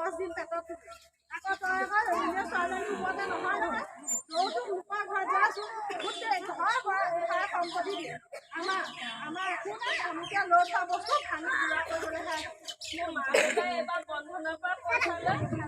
10 দিন পেটত থাকে আকৌ তই আকৌ এনে ছোৱালীজনী ওপৰতে নহয় নহয় তইতো লোকৰ ঘৰত যাইছোঁ গোটেই ঘৰ সম্পত্তি দিয়ে আমাৰ একো নাই আমি এতিয়া লৈ থোৱা বস্তু ভাঙি গুড়া কৰিবলৈ মোৰ মা দেউতাই এবাৰ বন্ধনৰ পৰা পইচা লৈ